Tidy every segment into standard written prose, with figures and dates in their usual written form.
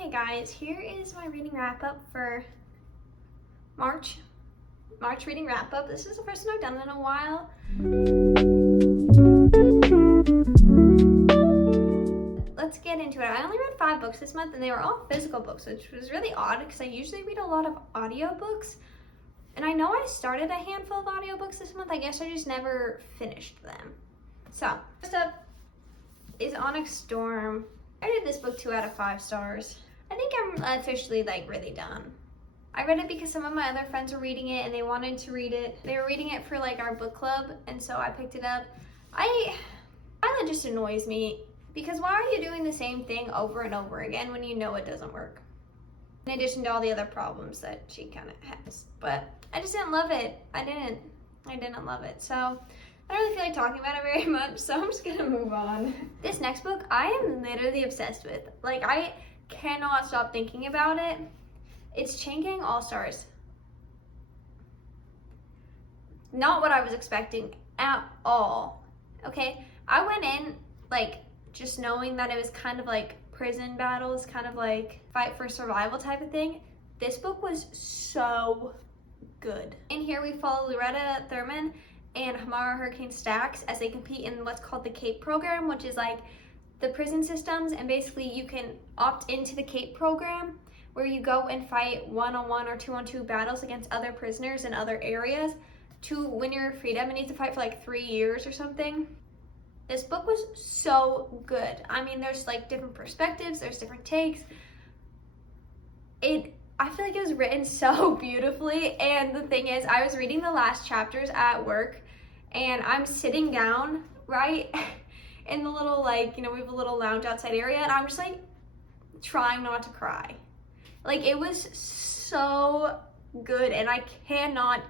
Okay guys, here is my reading wrap up for March reading wrap up. This is the first one I've done in a while. Let's get into it. I only read 5 books this month and they were all physical books, which was really odd because I usually read a lot of audiobooks. And I know I started a handful of audiobooks this month. I guess I just never finished them. So, first up is Onyx Storm. I rated this book 2 out of 5 stars. I think I'm officially really done. I read it because some of my other friends were reading it and they wanted to read it. They were reading it for our book club, and so I picked it up. That just annoys me because why are you doing the same thing over and over again when you know it doesn't work? In addition to all the other problems that she kind of has. But I just didn't love it. I didn't love it. So I don't really feel like talking about it very much, so I'm just gonna move on. This next book, I am literally obsessed with. I cannot stop thinking about it. It's Chain Gang All-Stars. Not what I was expecting at all, okay? I went in, just knowing that it was kind of prison battles, kind of fight for survival type of thing. This book was so good. In here we follow Loretta Thurman and Hamara Hurricane Stacks as they compete in what's called the CAPE program, which is the prison systems, and basically you can opt into the CAPE program where you go and fight 1-on-1 or 2-on-2 battles against other prisoners in other areas to win your freedom, and you have to fight for 3 years or something. This book was so good. I mean, there's different perspectives, there's different takes. I feel like it was written so beautifully, and the thing is, I was reading the last chapters at work, and I'm sitting down, right, in the little, we have a little lounge outside area, and I'm just, trying not to cry. It was so good, and I cannot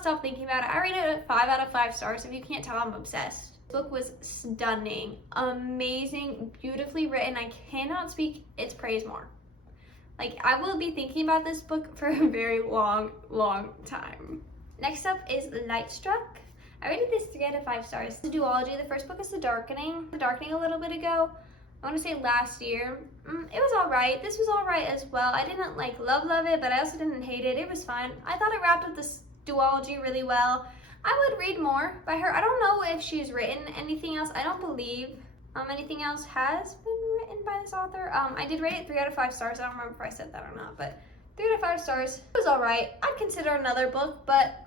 stop thinking about it. I rated it 5 out of 5 stars. If you can't tell, I'm obsessed. This book was stunning, amazing, beautifully written. I cannot speak its praise more. I will be thinking about this book for a very long time. Next up is Lightstruck. I rated this 3 out of 5 stars. It's a duology. The first book is The Darkening. The Darkening a little bit ago. I want to say last year. It was alright. This was alright as well. I didn't love it, but I also didn't hate it. It was fine. I thought it wrapped up this duology really well. I would read more by her. I don't know if she's written anything else. I don't believe anything else has been written by this author. I did rate it 3 out of 5 stars. I don't remember if I said that or not, but 3 out of 5 stars. It was alright. I'd consider another book, but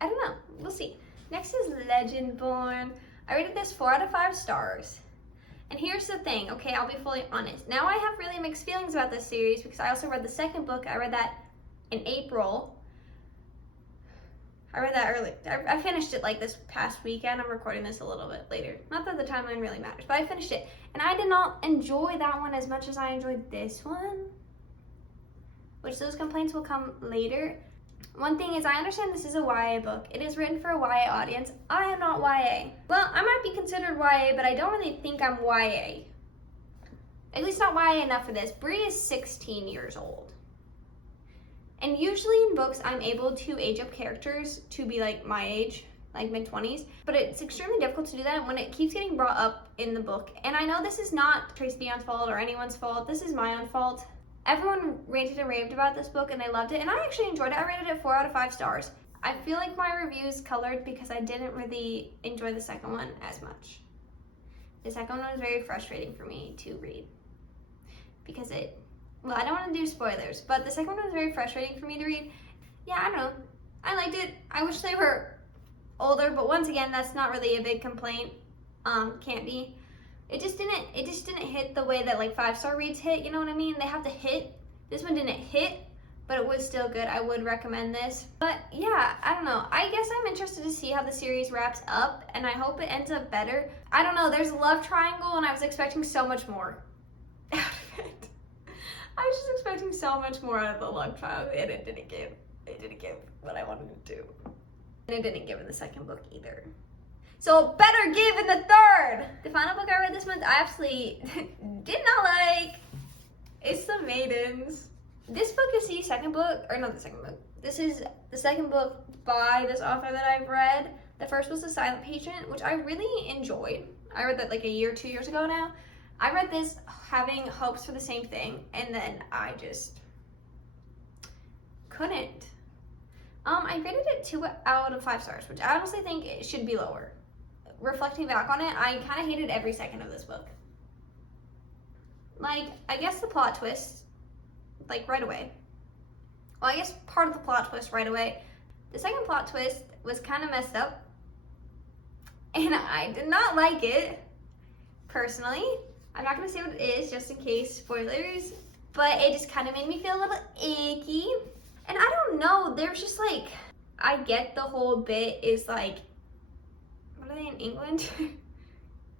I don't know. We'll see. Next is Legendborn. I rated this 4 out of 5 stars. And here's the thing, okay, I'll be fully honest. Now I have really mixed feelings about this series because I also read the second book. I read that in April. I read that early. I finished it this past weekend. I'm recording this a little bit later. Not that the timeline really matters, but I finished it. And I did not enjoy that one as much as I enjoyed this one, which those complaints will come later. One thing is, I understand this is a YA book. It is written for a YA audience. I am not YA. Well, I might be considered YA, but I don't really think I'm YA. At least not YA enough for this. Bree is 16 years old. And usually in books, I'm able to age up characters to be my age, mid-20s. But it's extremely difficult to do that when it keeps getting brought up in the book. And I know this is not Trace Beyond's fault or anyone's fault. This is my own fault. Everyone ranted and raved about this book and they loved it, and I actually enjoyed it. I rated it 4 out of 5 stars. I feel like my review is colored because I didn't really enjoy the second one as much. The second one was very frustrating for me to read because I don't want to do spoilers, but the second one was very frustrating for me to read. Yeah, I don't know. I liked it. I wish they were older, but once again, that's not really a big complaint. Can't be. It just didn't hit the way that 5-star reads hit, you know what I mean? They have to hit. This one didn't hit, but it was still good. I would recommend this. But yeah, I don't know. I guess I'm interested to see how the series wraps up, and I hope it ends up better. I don't know, there's a love triangle, and I was expecting so much more out of it. I was just expecting so much more out of the love triangle, and it didn't give what I wanted it to. And it didn't give in the second book either. So it better give in the third! The final book I read this month, I absolutely did not like. It's The Maidens. This book is the second book, or not the second book. This is the second book by this author that I've read. The first was The Silent Patient, which I really enjoyed. I read that a year, 2 years ago now. I read this having hopes for the same thing, and then I just couldn't. I rated it 2 out of 5 stars, which I honestly think it should be lower. Reflecting back on it, I kind of hated every second of this book. Like, I guess the plot twist, like, right away. Well, I guess part of the plot twist right away. The second plot twist was kind of messed up, and I did not like it, personally. I'm not going to say what it is, just in case, spoilers, but it just kind of made me feel a little icky. And I don't know, there's just like, I get the whole bit is like, what are they in England?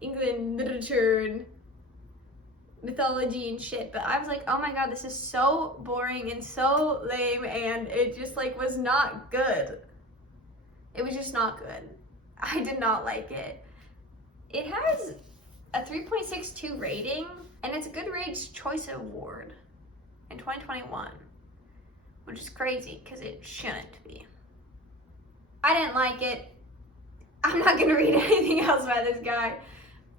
England literature and mythology and shit, but I was like, oh my god, this is so boring and so lame, and it just like was not good. It was just not good. I did not like it. It has a 3.62 rating, and it's a Goodreads Choice Award in 2021. Which is crazy, because it shouldn't be. I didn't like it. I'm not going to read anything else by this guy.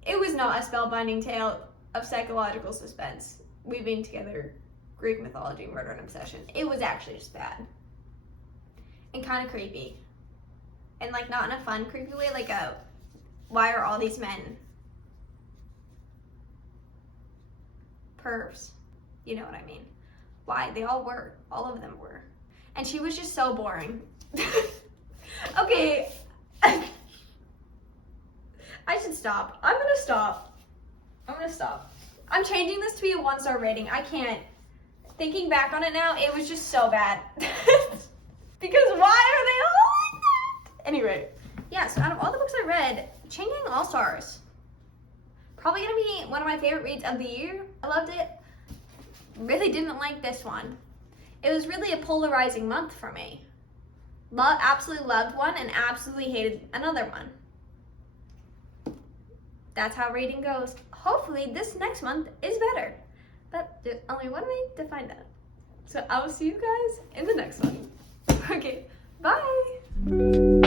It was not a spellbinding tale of psychological suspense, weaving together Greek mythology, murder, and obsession. It was actually just bad. And kind of creepy. And like not in a fun, creepy way, like a, why are all these men pervs? You know what I mean. Why? They all were. All of them were. And she was just so boring. Okay. I should stop. I'm gonna stop. I'm changing this to be a 1-star rating. I can't. Thinking back on it now, it was just so bad. Because why are they all like that? Anyway. Yeah, so out of all the books I read, Chain Gang All-Stars. Probably gonna be one of my favorite reads of the year. I loved it. Really didn't like this one. It was really a polarizing month for me. Absolutely loved one and absolutely hated another one. That's how reading goes. Hopefully this next month is better. But there's only one way to find out. So I will see you guys in the next one. Okay, bye!